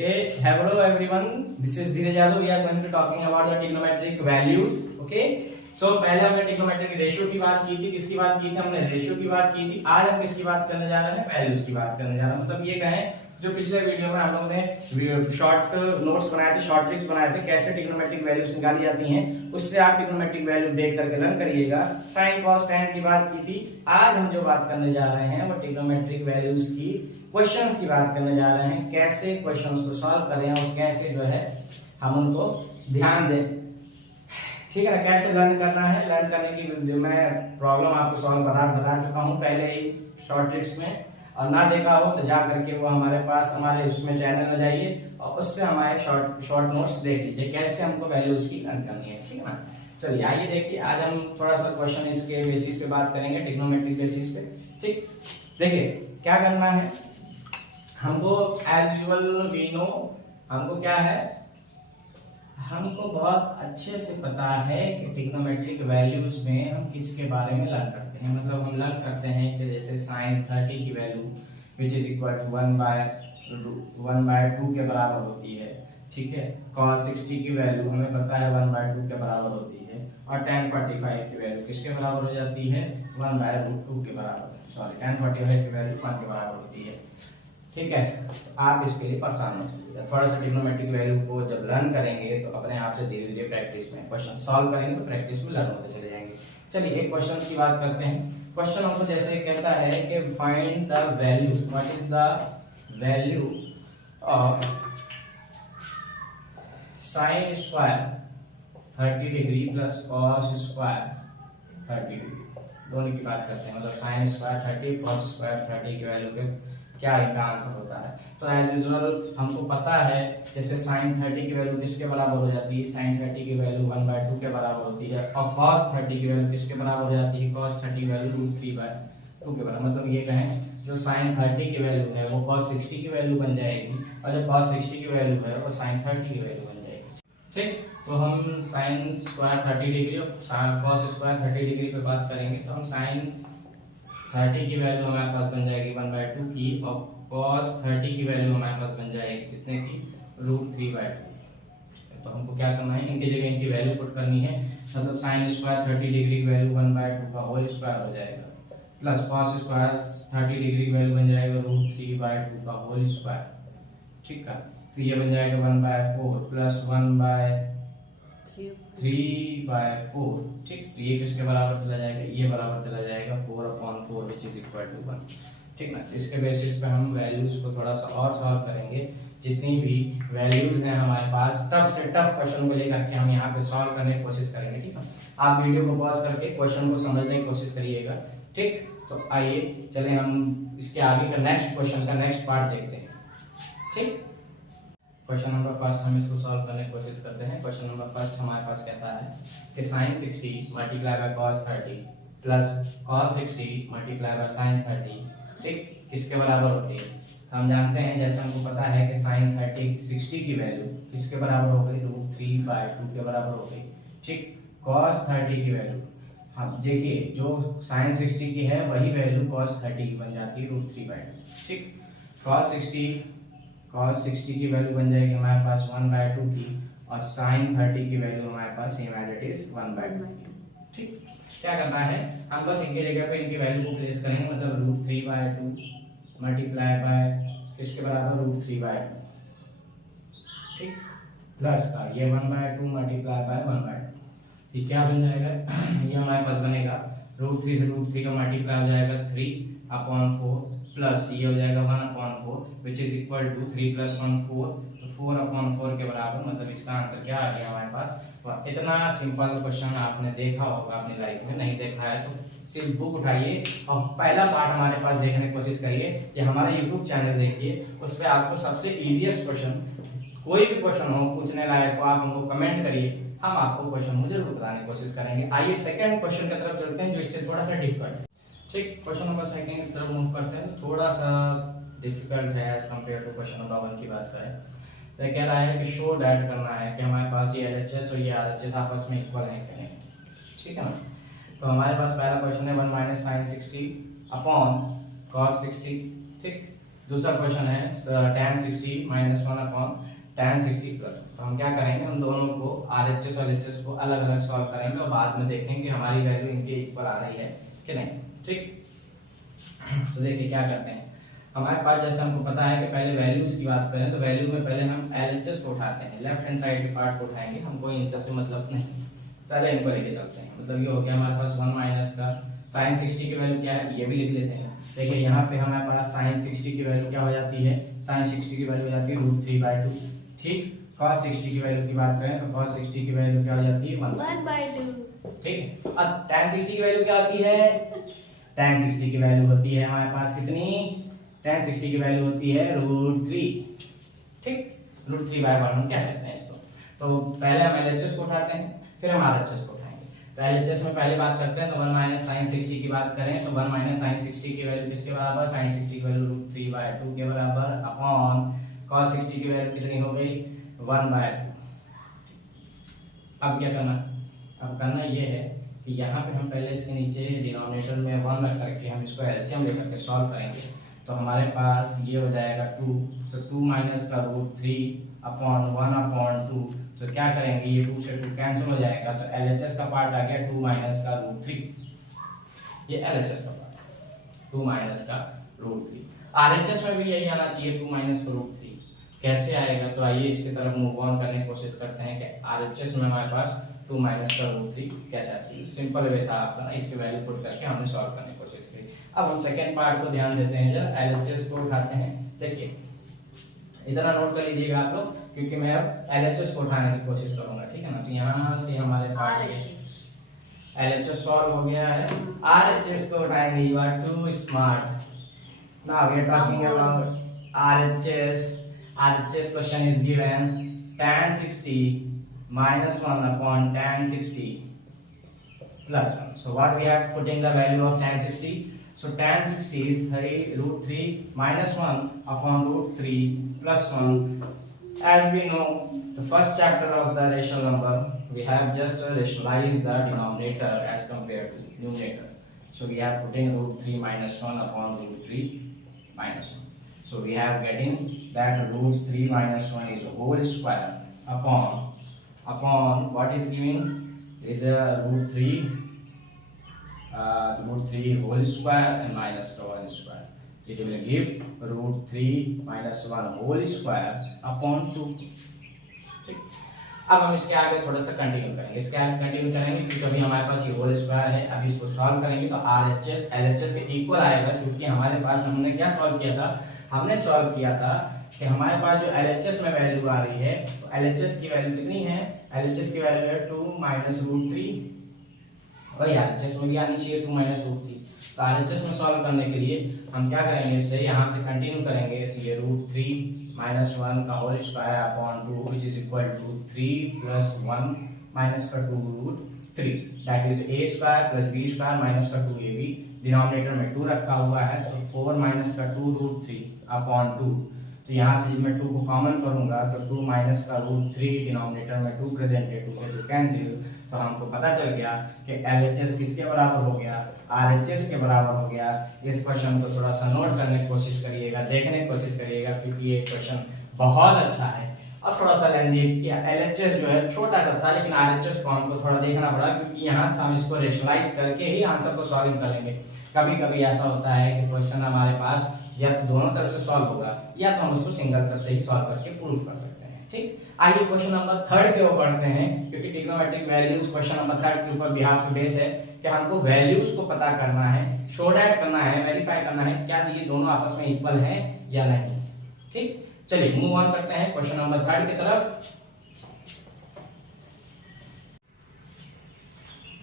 Okay, hello everyone. This is Dheeraj Yadav. We are going to talking about the trigonometric values. Okay. So पहले हमने trigonometric ratio की बात की थी. किसकी बात की थी? हमने रेशियो की बात की थी. आज हम किसकी बात करने जा रहे हैं? वैल्यूज की बात करने जा रहे हैं. मतलब ये कहें जो पिछले वीडियो में हम लोगों ने शॉर्ट नोट्स बनाए थे, शॉर्ट ट्रिक्स बनाए थे, कैसे ट्रिग्नोमेट्रिक वैल्यूज निकाली जाती हैं, उससे आप ट्रिग्नोमेट्रिक वैल्यू देख करके लर्न करिएगा. साइन कॉस टैन की बात की थी. आज हम जो बात करने जा रहे हैं वो ट्रिग्नोमेट्रिक वैल्यूज की क्वेश्चंस की बात करने जा रहे हैं. कैसे क्वेश्चंस को सॉल्व करें और कैसे जो है हम उनको ध्यान दें. ठीक है ना. कैसे लर्न करना है, लर्न करने की मैं प्रॉब्लम आपको सॉल्व बता चुका हूँ पहले ही शॉर्ट ट्रिक्स में. और ना देखा हो तो जा करके वो हमारे पास हमारे उसमें चैनल में जाइए और उससे हमारे शॉर्ट नोट्स देख लीजिए कैसे हमको वैल्यूज की लर्न करनी है. ठीक है ना. चलिए आइए देखिए. आज हम थोड़ा सा क्वेश्चन इसके बेसिस पे बात करेंगे, ट्रिग्नोमेट्रिक बेसिस पे. ठीक. देखिए क्या करना है हमको. एज यूजुअल वी नो, हमको क्या है, हमको बहुत अच्छे से पता है कि ट्रिग्नोमेट्रिक वैल्यूज में हम किसके बारे में लर्न करते हैं. मतलब हम लर्न करते हैं कि जैसे साइन 30 की value which is equal to 1/2 के बराबर होती है. ठीक है. cos 60 की वैल्यू हमें पता है 1/2 के बराबर होती है. और tan 45 की वैल्यू किसके बराबर हो जाती है? 1/√2 के बराबर. सॉरी, tan 45 की वैल्यू 1 के बराबर होती है. ठीक है. आप इसके लिए परेशान मत होइएगा. थोड़ा सा ट्रिग्नोमेट्रिक वैल्यू को जब लर्न करेंगे तो अपने आप से धीरे धीरे प्रैक्टिस में क्वेश्चन सॉल्व करेंगे तो प्रैक्टिस में लर्न होते चले जाएंगे. चलिए एक क्वेश्चन की बात करते हैं. क्वेश्चन हमको जैसे कहता है कि find the value, what is the value of sine square 30 degree plus cos square 30 degree. दोनों की बात करते हैं. मतलब साइन स्क्वायर 30 कॉस स्क्वायर 30 की वैल्यू पे क्या इनका आंसर होता है. तो एज यूजुअल हमको पता है जैसे साइन 30 की वैल्यू किसके बराबर हो जाती है? साइन 30 की वैल्यू 1/2 के बराबर होती है. और cos 30 की वैल्यू किसके बराबर हो जाती है? cos 30 की वैल्यू √3/2 के बराबर. मतलब ये कहें जो साइन 30 की वैल्यू है वो cos 60 की वैल्यू बन जाएगी और जो cos 60 की वैल्यू है वो साइन 30 की वैल्यू बन जाएगी. ठीक. तो हम साइन स्क्वायर 30 डिग्री और cos स्क्वायर 30 डिग्री पे बात करेंगे तो हम साइन 30 की वैल्यू हमारे पास बन जाएगी 1/2 की और cos 30 की वैल्यू हमारे पास बन जाएगी कितने की? √3/2. तो हमको क्या करना है, इनकी जगह इनकी वैल्यू पुट करनी है. मतलब साइन स्क्वायर 30 डिग्री की वैल्यू 1/2 का होल स्क्वायर हो जाएगा प्लस cos स्क्वायर 30 डिग्री की वैल्यू बन जाएगा √3/2 का होल स्क्वायर. ठीक है. तो ये बन जाएगा 1/4 प्लस 1/3/4. ठीक. तो ये किसके बराबर चला जाएगा? ये बराबर चला जाएगा 4/4 विच इज इक्वल टू 1. ठीक ना. इसके बेसिस पे हम वैल्यूज को थोड़ा सा और सॉल्व करेंगे. जितनी भी वैल्यूज हैं हमारे पास टफ से टफ क्वेश्चन को लेकर के हम यहाँ पे सॉल्व करने की कोशिश करेंगे. ठीक है. आप वीडियो को पॉज करके क्वेश्चन को समझने की कोशिश करिएगा. ठीक. तो आइए चले हम इसके आगे का नेक्स्ट क्वेश्चन का नेक्स्ट पार्ट देखते हैं. ठीक. क्वेश्चन नंबर फर्स्ट हम इसको सॉल्व करने की कोशिश करते हैं. क्वेश्चन नंबर फर्स्ट हमारे पास कहता है कि sine 60 multiply by cos 30 plus cos 60 multiply by sine 30 ठीक किसके बराबर होती है? तो हम जानते हैं जैसे हमको पता है कि साइन 60 की वैल्यू किसके बराबर हो गई? √3/2 के बराबर हो गई. ठीक. cos 30 की वैल्यू हम देखिए जो साइन 60 की है वही वैल्यू cos 30 की बन जाती है √3/2. ठीक. cos 60 की वैल्यू बन जाएगी हमारे पास 1/2 की और sin 30 की वैल्यू हमारे पास सेम एज इट इज 1/2 की. ठीक. क्या करना है, हम बस इनकी जगह पे इनकी वैल्यू को प्लेस करेंगे. मतलब √3/2 मल्टीप्लाई बाय किसके बराबर? √3/2. ठीक. प्लस का ये 1/2 मल्टीप्लाई बाय 1/2. ये क्या बन जाएगा? ये हमारे पास बनेगा √3 से √3 का मल्टीप्लाई हो जाएगा 3/4 प्लस ये हो जाएगा 1/4 विच इज इक्वल टू 3 + 1 4. तो 4/4 के बराबर. मतलब इसका आंसर क्या आ गया हमारे पास? इतना सिंपल क्वेश्चन आपने देखा होगा अपनी लाइफ में. नहीं देखा है तो सिर्फ बुक उठाइए और पहला पार्ट हमारे पास देखने की कोशिश करिए. या हमारा यूट्यूब चैनल देखिए, उस पर आपको सबसे इजीएस्ट क्वेश्चन कोई भी क्वेश्चन हो पूछने लायक हो आप हमको कमेंट करिए. हम आपको क्वेश्चन जरूर बताने की कोशिश करेंगे. आइए सेकंड क्वेश्चन की तरफ चलते हैं जो इससे थोड़ा सा डिफिकल्ट है. ठीक. क्वेश्चन नंबर सेकंड की तरफ मूव करते हैं. थोड़ा सा डिफिकल्ट है as compare to question number 1 की बात करें तो कह रहा है कि शो दैट करना है कि हमारे पास ये LHS और ये RHS आपस में इक्वल है कि नहीं. ठीक है ना. तो हमारे पास पहला क्वेश्चन है 1 - sin 60 अपॉन cos 60. ठीक. दूसरा क्वेश्चन है tan 60 minus 1 upon tan 60 plus. तो हम क्या करेंगे, हम दोनों को RHS और LHS को अलग अलग सॉल्व करेंगे और बाद में देखेंगे हमारी वैल्यू इनके इक्वल आ रही है कि नहीं। ठीक, तो देखिए क्या करते हैं, हमारे पास जैसे हमको पता है कि पहले वैल्यूज की बात करें तो वैल्यू में पहले हम LHS को उठाते हैं, लेफ्ट हैंड साइड के पार्ट को उठाएंगे, हमको इनसे से मतलब नहीं, पहले इनको लेके चलते हैं। मतलब ये हो गया हमारे पास 1 माइनस का sin 60 की वैल्यू क्या है, ये भी लिख लेते हैं। देखिए यहाँ पे हमारे पास sin 60 की वैल्यू क्या हो जाती है, sin 60 की वैल्यू हो जाती है √3/2। ठीक, cos 60 की वैल्यू की बात करें तो cos 60 की वैल्यू क्या हो जाती है 1/2। ठीक, अब tan 60 की वैल्यू क्या होती है, tan 60 की वैल्यू होती है हमारे पास कितनी, tan 60 की वैल्यू होती है √3। ठीक, √3/1 हम कह सकते हैं इसको। तो पहले हम LHS को उठाते हैं, फिर हम RHS को उठाएंगे। तो LHS में पहले बात करते हैं तो 1 माइनस sin 60 की बात करें तो 1 माइनस sin 60 की वैल्यू किसके बराबर, sin 60 की वैल्यू √3/2 के बराबर अपॉन cos 60 की वैल्यू कितनी हो गई 1/2। अब क्या करना, अब करना ये है कि यहाँ पे हम पहले इसके नीचे डिनोमिनेटर में 1 रख करके हम इसको एलसीएम लेकर के सॉल्व करेंगे। तो हमारे पास ये हो जाएगा 2, तो 2 माइनस का √3 अपॉन 1/2। तो क्या करेंगे, ये 2 से 2 कैंसिल हो जाएगा, तो LHS का पार्ट आ गया 2 माइनस का √3, ये LHS का पार्ट 2 माइनस का √3। RHS में भी यही आना चाहिए 2 माइनस का √3। कैसे आएगा, तो आइए इसकी तरफ मूव ऑन करने की कोशिश करते हैं कि RHS में हमारे पास 2 माइनस का √3 कैसे आती है। सिंपल वे था आपका ना, इसकी वैल्यू पुट करके हमने सॉल्व करने की कोशिश की। अब हम सेकेंड पार्ट को ध्यान देते हैं, जरा LHS को उठाते हैं। देखिए इतना नोट कर लीजिएगा आप लोग, क्योंकि मैं अब LHS को उठाने की कोशिश करूंगा, ठीक है ना। तो यहाँ से हमारे पास LHS सॉल्व हो गया है, RHS को उठाएंगे। You are too smart. Now we are talking about RHS। RHS question is given tan 60 minus 1 upon tan 60 plus 1. So what we have to put in the value of tan 60? So tan 60 is √3 minus 1 upon √3 plus 1. As we know, the first chapter of the rational number, we have just rationalized the denominator as compared to numerator. So we have putting √3 minus 1 upon √3 minus 1. So we have getting that √3 minus 1 is a whole square upon what is giving is a √3 whole square and minus 1 square. It will give √3 minus 1 whole square upon 2. ठीक, अब हम इसके आगे थोड़ा सा continue करेंगे, इसके आगे कंटिन्यू करेंगे क्योंकि अभी हमारे पास ये होल स्क्वायर है। अभी इसको सॉल्व करेंगे तो RHS LHS के इक्वल आएगा, क्योंकि हमारे पास हमने क्या सॉल्व किया था, हमने सॉल्व किया था कि हमारे पास जो LHS में वैल्यू आ रही है, तो LHS की वैल्यू कितनी है, LHS की वैल्यू है 2 माइनस √3, और RHS में भी आनी चाहिए 2 माइनस √3। तो RHS में सॉल्व करने के लिए हम क्या करेंगे, इससे यहाँ से कंटिन्यू करेंगे। तो ये √3 माइनस 1 का whole square upon 2 which is equal to 3 plus 1 minus का 2 √3, that is a square plus b square minus का 2ab। डिनोमिनेटर में 2 रखा हुआ है, तो 4 माइनस का 2 √3 अपॉन 2। तो यहाँ से जब मैं 2 को कॉमन करूंगा तो 2 माइनस का √3, डिनोमिनेटर में 2 प्रेजेंट है, 2 से 2 कैंसिल। तो हमको पता चल गया कि LHS किसके बराबर हो गया, RHS के बराबर हो गया। इस क्वेश्चन को थोड़ा सा नोट करने की कोशिश करिएगा, देखने की कोशिश करिएगा, क्योंकि ये क्वेश्चन बहुत अच्छा है और थोड़ा सा लेंदी किया। LHS जो है छोटा सा था, लेकिन RHS को हमको थोड़ा देखना पड़ा, क्योंकि यहाँ से हम इसको रेशनलाइज करके ही आंसर को सॉल्व करेंगे। कभी कभी ऐसा होता है कि क्वेश्चन हमारे पास या तो दोनों तरफ से सॉल्व होगा, या तो हम उसको सिंगल तरफ से ही सॉल्व करके प्रूफ कर सकते हैं। ठीक, आइए क्वेश्चन नंबर 3 के ऊपर पढ़ते हैं, क्योंकि ट्रिग्नोमेट्रिक वैल्यूज क्वेश्चन नंबर 3 के ऊपर बिहाफ पे बेस है कि हमको वैल्यूज को पता करना है, शो दैट करना है, वेरीफाई करना है क्या ये दोनों आपस में इक्वल हैं या नहीं। ठीक, चलिए मूव ऑन करते हैं क्वेश्चन नंबर 3 की तरफ।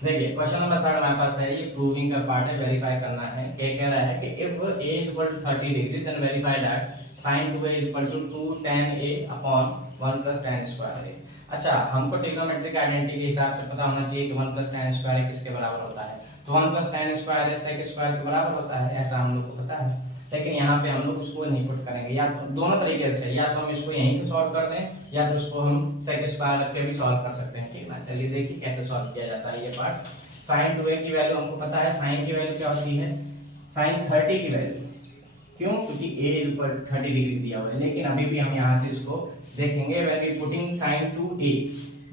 देखिए क्वेश्चन नंबर 3 हमारे पास है, ये प्रूविंग का पार्ट है, वेरीफाई करना है। क्या कह रहा है कि if a is equal to 30 degree then verify that sin 2a is equal to 2 tan a upon 1 plus tan square a। अच्छा, हमको ट्रिग्नोमेट्रिक आइडेंटिटी के हिसाब से पता होना चाहिए कि 1 plus tan square a किसके बराबर होता है। तो 1 plus tan square a sec square के बराबर होता है, ऐसा हम लोग को पता है। लेकिन यहाँ पे हम लोग उसको नहीं पुट करेंगे, या तो दोनों तरीके से, या तो हम इसको यहीं से सॉल्व कर दें, या तो उसको हम sec square रख के भी सॉल्व कर सकते हैं। ठीक ना, चलिए देखिए कैसे सॉल्व किया जाता है ये पार्ट। sin 2a की वैल्यू हमको पता है, sin की वैल्यू क्या होती है, sin 30 की वैल्यू क्यों? क्योंकि a इक्वल 30 डिग्री दिया हुआ है, लेकिन अभी भी हम यहाँ से इसको देखेंगे। When we putting sin to a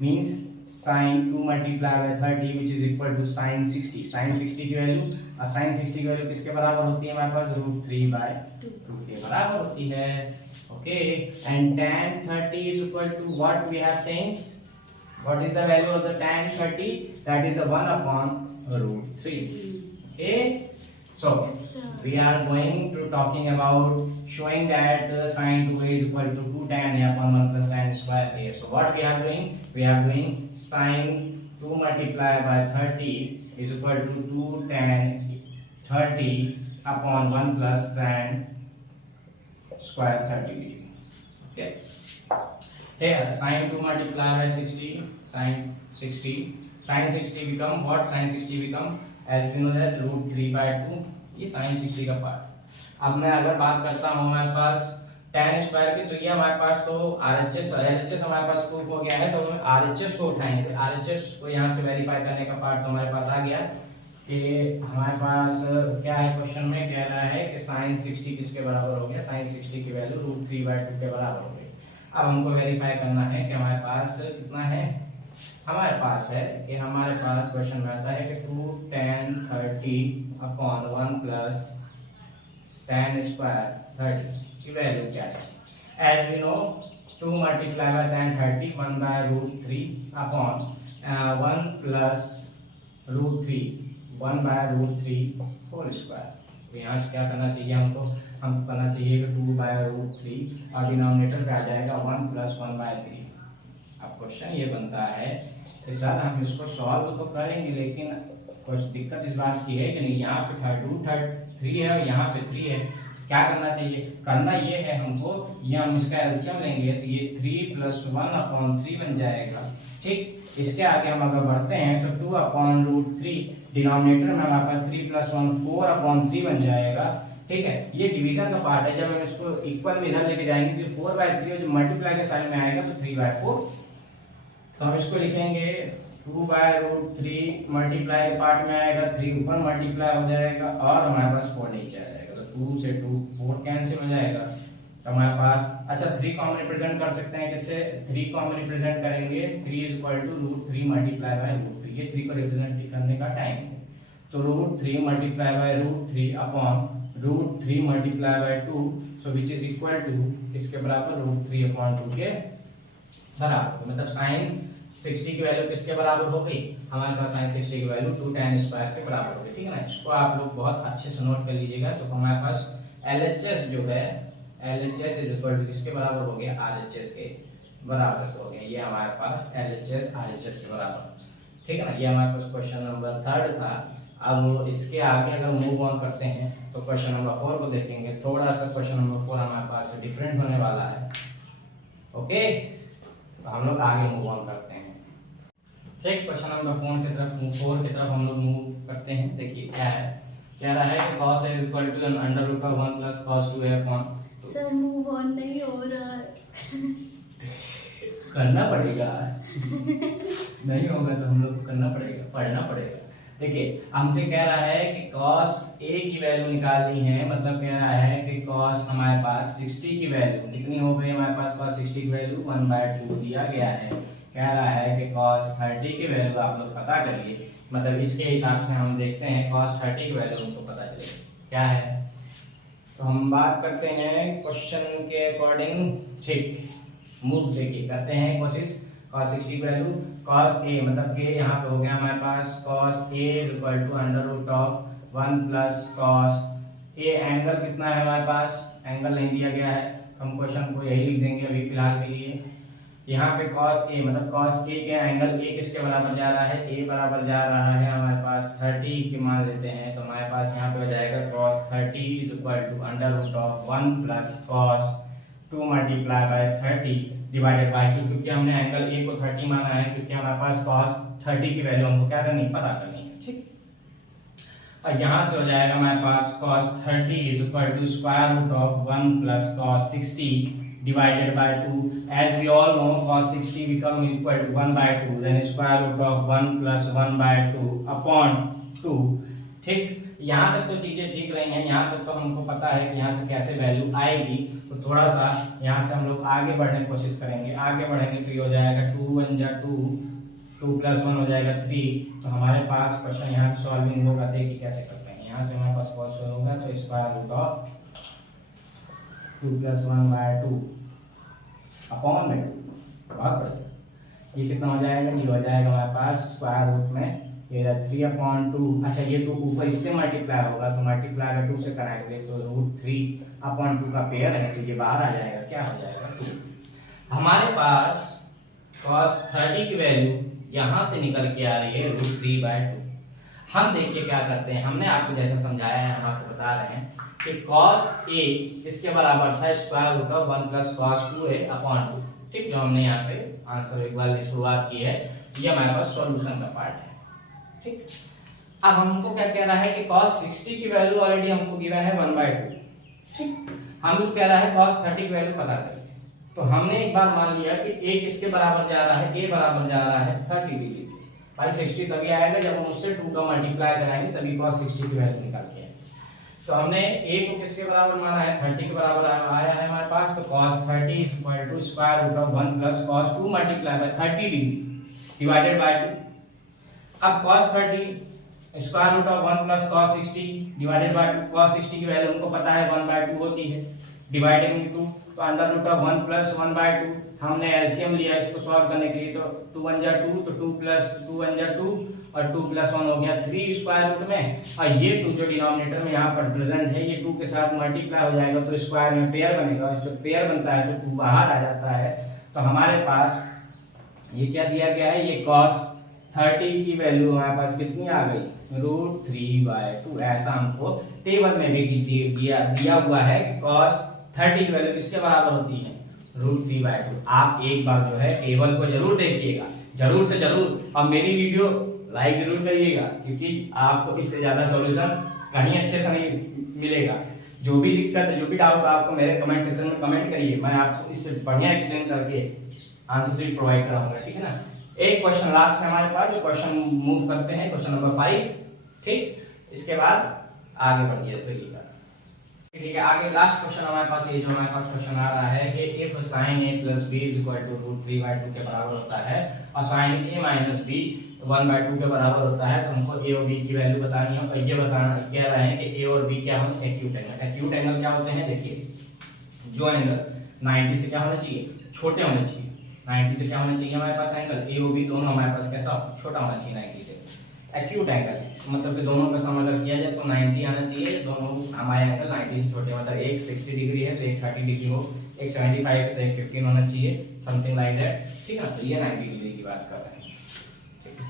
means sin 2 multiply by 30 which is equal to sin 60। sin 60 की वैल्यू, अब sin 60 की वैल्यू किसके बराबर होती है हमारे पास? √3/2 के बराबर होती है। Okay, and tan 30 is equal to what we have seen, what is the value of the tan 30? That is a 1 upon √3. Okay, so we are going to talking about showing that sin 2a is equal to 2 tan a upon 1 plus tan square a. So what we are doing? We are doing sin 2 multiplied by 30 is equal to 2 tan 30 upon 1 plus tan square 30 degree. Okay, here sin 2 multiplied by 60, sin 60 become what? Sin 60 become, as we know that √3/2, ये sin 60 का part. अब मैं अगर बात करता हूँ हमारे पास tan square की, तो ये हमारे पास तो RHS हमारे पास प्रूफ हो गया है, तो हम RHS को उठाएंगे। RHS को यहाँ से वेरीफाई करने का पार्ट तो हमारे पास आ गया कि हमारे पास क्या है, क्वेश्चन में कह रहा है कि sin 60 किसके बराबर हो गया? sin 60 की वैल्यू √3/2 के बराबर हो गई। अब हमको वेरीफाई करना है कि हमारे पास कितना है। हमारे पास है कि हमारे पास क्वेश्चन में आता है कि 2 tan 30 upon 1 plus tan square 30 की वैल्यू क्या है? As we know 2 multiply by tan 30 1/√3 upon 1 plus √3 1/√3 whole square. तो यहाँ से क्या करना चाहिए हमको करना चाहिए कि 2/√3 और डिनोमिनेटर पे आ जाएगा 1 प्लस 1/3। अब क्वेश्चन ये बनता है कि सर हम इसको सॉल्व तो करेंगे, लेकिन कुछ दिक्कत इस बात की है कि नहीं, यहाँ पे 3 है और यहाँ पे 3 है। क्या करना चाहिए? करना ये है हमको, ये हम इसका एलसीएम लेंगे तो ये 3 + 1/3 बन जाएगा। ठीक, इसके आगे हम अगर बढ़ते हैं तो 2/√3 डिनोमिनेटर में हमारे पास 3 + 1 4/3 बन जाएगा। ठीक है, ये डिवीजन का पार्ट है। जब हम इसको इक्वल में इधर लेके जाएंगे तो 4/3 जो मल्टीप्लाई के साइड में आएगा तो 3/4, तो हम इसको लिखेंगे 2/√3 मल्टीप्लाई के पार्ट में आएगा, 3 ऊपर मल्टीप्लाई हो जाएगा और हमारे पास 4 नीचे आ जाएगा, तो 2 से 2 4 कैंसिल हो जाएगा। तो हमारे पास अच्छा 3 को हम रिप्रेजेंट कर सकते हैं कैसे? 3 को हम रिप्रेजेंट करेंगे 3 is equal to √3 multiply by √3। ये 3 को रिप्रेजेंट करने का टाइम है, तो √3 मल्टीप्लाई बाय √3 अपॉन √3 multiply by 2, so which is equal to इसके बराबर √3/2 के बराबर। मतलब sin 60 की वैल्यू किसके बराबर हो गई? हमारे पास sin 60 की वैल्यू 2 tan स्क्वायर के बराबर हो गई। ठीक है ना, इसको आप लोग बहुत अच्छे से नोट कर लीजिएगा। तो हमारे पास LHS जो है, LHS इज इक्वल टू किसके बराबर हो गया? RHS के बराबर हो गया। ये हमारे पास LHS RHS के बराबर। ठीक है ना, ये हमारे पास क्वेश्चन नंबर 3 था। अब इसके आगे अगर मूव ऑन करते हैं तो क्वेश्चन नंबर 4 को देखेंगे। थोड़ा सा क्वेश्चन नंबर 4 हमारे पास डिफरेंट होने वाला है। ओके, तो हम लोग आगे मूव ऑन करते हैं। ठीक, क्वेश्चन नंबर 4 की तरफ हम लोग मूव करते हैं। देखिए क्या है, कह रहा है कि cos a equal to √1 plus cos 2a upon. Sir move on नहीं हो रहा है। करना पड़ेगा नहीं होगा तो हम लोग को करना पड़ेगा, पढ़ना पड़ेगा। देखिए हमसे कह रहा है कि cos a की वैल्यू निकालनी है, मतलब कह रहा है कि cos हमारे पास 60 की वैल्यू कितनी हो गई? हमारे पास cos 60 की वैल्यू 1/2 दिया गया है। कह रहा है कि cos 30 की वैल्यू आप लोग पता करिए, मतलब इसके हिसाब से हम देखते हैं cos 30 की वैल्यू हमको पता चलेगी क्या है। तो हम बात करते हैं क्वेश्चन के अकॉर्डिंग। ठीक, मूव देखिए करते हैं कोशिश। cos 60 की वैल्यू cos a, मतलब a यहाँ पे हो गया हमारे पास cos a equal to √1 plus cos a। Angle कितना है हमारे पास? एंगल नहीं दिया गया है, तो हम क्वेश्चन को यही लिख देंगे अभी फिलहाल के लिए। यहाँ पे cos a, मतलब cos a के एंगल a किसके बराबर जा रहा है? a बराबर जा रहा है हमारे पास 30 की मान लेते हैं, तो हमारे पास यहाँ पे हो जाएगा cos 30 is equal to √1 plus cos 2 multiply by 30 divided by 2, क्योंकि हमने एंगल a को 30 माना है, क्योंकि हमारे पास cos 30 की वैल्यू हमको क्या करनी, पता करनी है। ठीक, और यहाँ से हो जाएगा हमारे पास cos 30 is equal to √1 plus cos 60 divided by 2. As we all know, cos 60 become equal to 1/2, then square root of 1 plus 1/2 upon 2. ठीक, यहाँ तक तो चीजें ठीक रही हैं, यहाँ तक तो हमको पता है कि यहाँ से कैसे वैल्यू आएगी। तो थोड़ा सा यहाँ से हम लोग आगे बढ़ने की कोशिश करेंगे। आगे बढ़ेंगे तो ये हो जाएगा 2 1 जा 2, 2 + 1 हो जाएगा 3। तो हमारे पास क्वेश्चन यहाँ से सॉल्विंग होगा। देखिए कैसे करते हैं। यहाँ से हमारे पास क्वेश्चन होगा तो स्क्वायर रूट ऑफ 2 + 1/2 अपॉन में 2, बहुत बढ़िया। ये कितना हो जाएगा, ये हो जाएगा हमारे पास स्क्वायर रूट में ये 3/2। अच्छा ये 2 ऊपर इससे मल्टीप्लाई होगा तो मल्टीप्लाई अगर 2 से कराएंगे तो √3/2 का पेयर है तो ये बाहर आ जाएगा, क्या हो जाएगा 2। हमारे पास cos 30 की वैल्यू यहाँ से निकल के आ रही है √3/2। हम देखिए क्या करते हैं, हमने आपको जैसा समझाया है हम आपको बता रहे हैं कि cos A इसके बराबर था square root of 1 + cos 2A/2। ठीक, जो हमने यहाँ पे आंसर एक बार शुरुआत की है, ये हमारे पास सॉल्यूशन का पार्ट है। ठीक, अब हमको क्या कह रहा है कि cos 60 की वैल्यू ऑलरेडी हमको गिवन है 1/2। ठीक, हमको कह रहा है cos 30 की वैल्यू पता करिए। तो हमने एक बार मान लिया कि a किसके बराबर जा रहा है, a बराबर जा रहा है 30 डिग्री के। भाई 60 तभी आएगा जब हम उससे 2 का मल्टीप्लाई कराएंगे तभी cos 60 की वैल्यू निकाल के आएंगे। तो हमने a को किसके बराबर माना है, 30 के बराबर आया है हमारे पास। तो cos 30 = square root of 1 + cos 2 multiply by 30 degree divided by 2। अब cos 30 square root of 1 + cos 60 divided by 2। cos 60 की वैल्यू हमको पता है 1/2 होती है, डिवाइडिंग 2 तो अंडर रूट ऑफ 1 + 1/2। हमने एलसीएम लिया इसको सॉल्व करने के लिए तो 2 1 जा 2 तो 2 + 2 1 जा 2 और 2 + 1 हो गया 3 स्क्वायर रूट में। और ये 2 जो डिनोमिनेटर में यहाँ पर प्रेजेंट है ये 2 के साथ मल्टीप्लाई हो जाएगा तो स्क्वायर में पेयर बनेगा। जो पेयर बनता है तो 2 बाहर आ जाता है। तो हमारे पास ये क्या दिया गया है, ये cos 30 की वैल्यू हमारे पास कितनी आ गई, √3/2। ऐसा हमको टेबल में भी दिया हुआ है कि cos 30 की वैल्यू किसके बराबर होती है, √3/2। आप एक बार जो है टेबल को जरूर देखिएगा, जरूर से जरूर, और मेरी वीडियो लाइक जरूर करिएगा क्योंकि आपको इससे ज्यादा सॉल्यूशन कहीं अच्छे से नहीं मिलेगा। जो भी दिक्कत है, जो भी डाउट आपको मेरे कमेंट सेक्शन में कमेंट करिए, मैं आपको इससे बढ़िया एक्सप्लेन करके आंसर शीट प्रोवाइड कराऊंगा। ठीक है ना। एक क्वेश्चन लास्ट है हमारे पास, जो क्वेश्चन मूव करते हैं, क्वेश्चन नंबर 5। ठीक, इसके बाद आगे बढ़िए। ठीक है, आगे लास्ट क्वेश्चन हमारे पास ये जो हमारे पास क्वेश्चन आ रहा है कि if sin A + B = √3/2 के बराबर होता है और sin A - B 1/2 के बराबर होता है, तो हमको A और B की वैल्यू बतानी है। और ये बताना कह रहे हैं कि A और B क्या होंगे, एक्यूट एंगल। एक्यूट एंगल क्या होते हैं, देखिए जो एंगल 90 से क्या होना चाहिए, छोटे होने चाहिए। 90 से क्या होना चाहिए हमारे पास एंगल, A और B दोनों हमारे पास कैसा छोटा होना चाहिए 90 से। एक्यूट एंगल मतलब कि दोनों का सम अगर किया जाए तो 90 आना चाहिए। दोनों हमारे एंगल 90 से छोटे, मतलब एक 60 डिग्री है तो एक 30 डिग्री हो, एक 75 है तो एक 15 होना चाहिए, समथिंग लाइक दैट। ठीक है, तो ये 90 डिग्री की बात कर रहे हैं। ठीक है,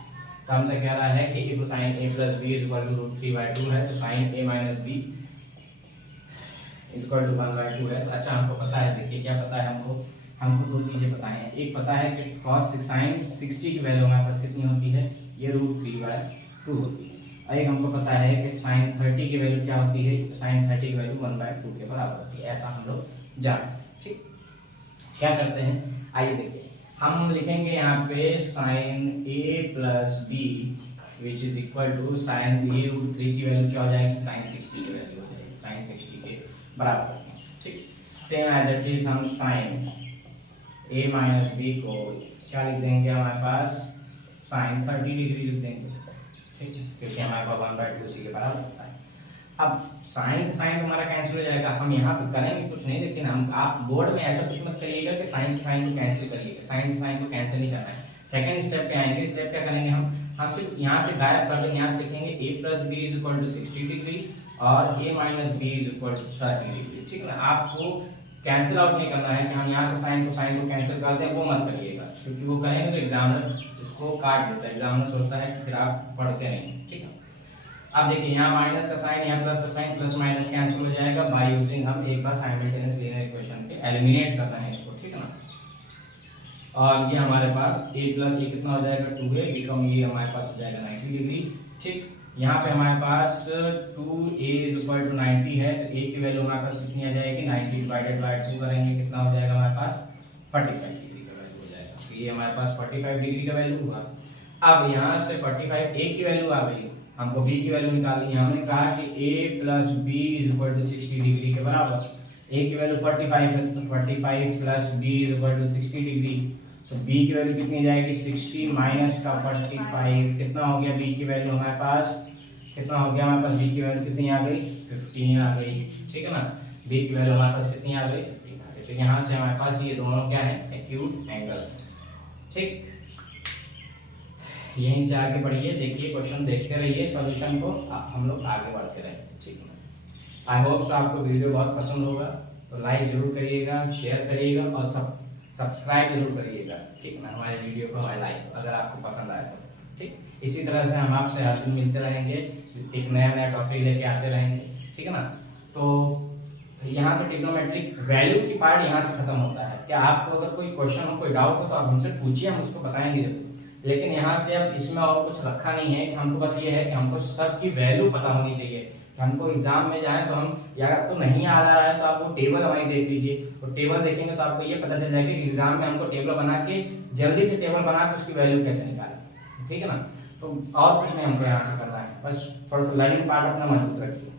तो हमसे कह रहा है कि if sin A + B = √3/2 है तो sin A - B = 1/2 है। तो अच्छा हमको पता है, देखिए क्या पता है हमको दो चीजें पता है। एक पता है कि sin 60 की वैल्यू हमारे पास कितनी होती है, ये √3/2 होती है। और एक हमको पता है कि sin 30 की वैल्यू क्या होती है, sin 30 की वैल्यू 1/2 के बराबर होती है, ऐसा हम लोग जानते हैं। ठीक, क्या करते हैं, आइए देखिए, हम लिखेंगे यहाँ पे sin A + B = sin A √3 की वैल्यू क्या हो जाएगी, sin 60 की वैल्यू हो जाएगी, sin 60 के बराबर। ठीक, सेम एज इट इज हम sin A - B को क्या लिख देंगे हमारे पास, sin 30 डिग्री लिख देंगे। ठीक है, क्योंकि हमारे पास 1/2 उसी के बराबर होता है। अब साइन से साइन हमारा कैंसिल हो जाएगा। हम यहाँ पे करेंगे कुछ नहीं, लेकिन हम आप बोर्ड में ऐसा कुछ मत करिएगा कि साइन से साइन को कैंसिल करिएगा। साइन से साइन को कैंसिल नहीं करना है। सेकंड स्टेप पे आएंगे। स्टेप क्या करेंगे, हम सिर्फ यहाँ से गायब कर देंगे। यहाँ से लिखेंगे A + B = 60 डिग्री और A - B = 30 डिग्री। ठीक है ना। आपको कैंसिल आउट नहीं करना है कि हम यहाँ से साइन को कैंसिल कर दें, वो मत करिएगा, क्योंकि वो करेंगे तो एग्जामिनर उसको काट देता है। एग्जामिनर सोचता है कि फिर आप पढ़ते नहीं। ठीक है, अब देखिए यहाँ माइनस का साइन, यहाँ प्लस का साइन, प्लस माइनस कैंसिल हो जाएगा बाय यूजिंग, हम एक बार साइमल्टेनियस लीनियर इक्वेशन के एलिमिनेट करना है इसको। ठीक है ना। और ये हमारे पास A + ये कितना हो जाएगा 2A, बिकम ये हमारे पास हो जाएगा 90 डिग्री। ठीक, यहाँ पे हमारे पास 2A = 90 है, तो A की वैल्यू हमारे पास कितनी आ जाएगी, 90 डिवाइडेड बाय 2 करेंगे कितना हो जाएगा हमारे पास 45 डिग्री का वैल्यू हो जाएगा। तो ये हमारे पास 45 डिग्री का वैल्यू हुआ। अब यहाँ से 45 a की वैल्यू आ गई, हमको b की वैल्यू निकालनी है। हमने कहा कि a plus B is equal to 60 degree के बराबर। a की वैल्यू 45 है तो 45 प्लस b is equal to 60 degree. तो b की वैल्यू कितनी जाएगी, 60 माइनस का 45, कितना हो गया b की वैल्यू हमारे पास, कितना हो गया हमारे पास, b की वैल्यू कितनी आ गई, 15 आ गई। ठीक है ना, b की वैल्यू हमारे पास कितनी आ गई, 15 आ गई। तो यहाँ से हमारे पास ये दोनों क्या है, एक्यूट एंगल। ठीक, यहीं से आगे बढ़िए, देखिए क्वेश्चन देखते रहिए, सॉल्यूशन को हम लोग आगे बढ़ते रहेंगे। ठीक है, आई होप आपको वीडियो बहुत पसंद होगा, तो लाइक जरूर करिएगा, शेयर करिएगा और सब्सक्राइब जरूर करिएगा। ठीक है ना, हमारे वीडियो को हमारे लाइक अगर आपको पसंद आए तो। ठीक, इसी तरह से हम आपसे हर दिन मिलते रहेंगे, एक नया नया टॉपिक लेके आते रहेंगे। ठीक है ना, तो यहाँ से ट्रिग्नोमेट्रिक वैल्यू की पार्ट यहाँ से खत्म होता है। क्या आपको अगर कोई क्वेश्चन हो, कोई डाउट हो तो आप हमसे पूछिए, हम उसको बताएंगे जरूर। लेकिन यहाँ से अब इसमें और कुछ रखा नहीं है कि हमको बस ये है कि हमको सबकी वैल्यू पता होनी चाहिए कि हमको एग्जाम में जाए तो हम, या आपको नहीं याद आ रहा है तो आप वो टेबल हमारी देख लीजिए, तो टेबल देखेंगे तो आपको ये पता चल जाएगा कि एग्जाम में हमको टेबल बना के जल्दी से टेबल बना के उसकी वैल्यू कैसे निकालें। ठीक है ना, तो और कुछ नहीं हमको यहाँ से करना है, बस थोड़ा सा लर्निंग पार्ट अपना मजबूत रखिए।